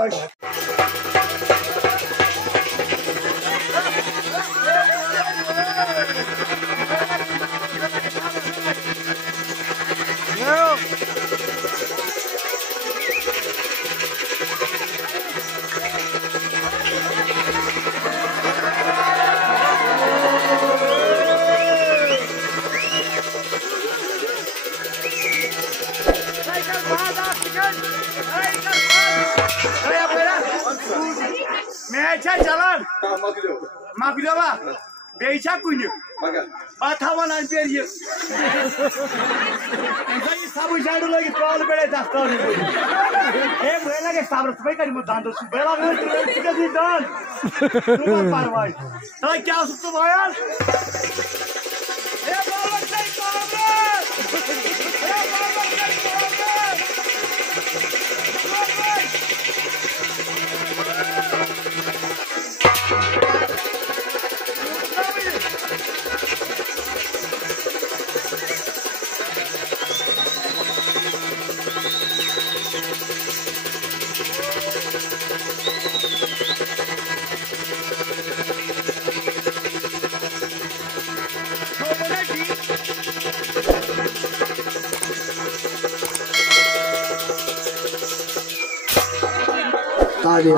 शाबाश। Mecha jalan. Makilo ba? Becha kuni. Baat hawan anper ye. Entai sabu jadu lagi call bede dastar ni. Bela ke sabr subai kari mo dan do bela ke tika di dan. Super parwai. Tai kya sukto bhayal? Bala sai kobe. Bala sai kobe. आगे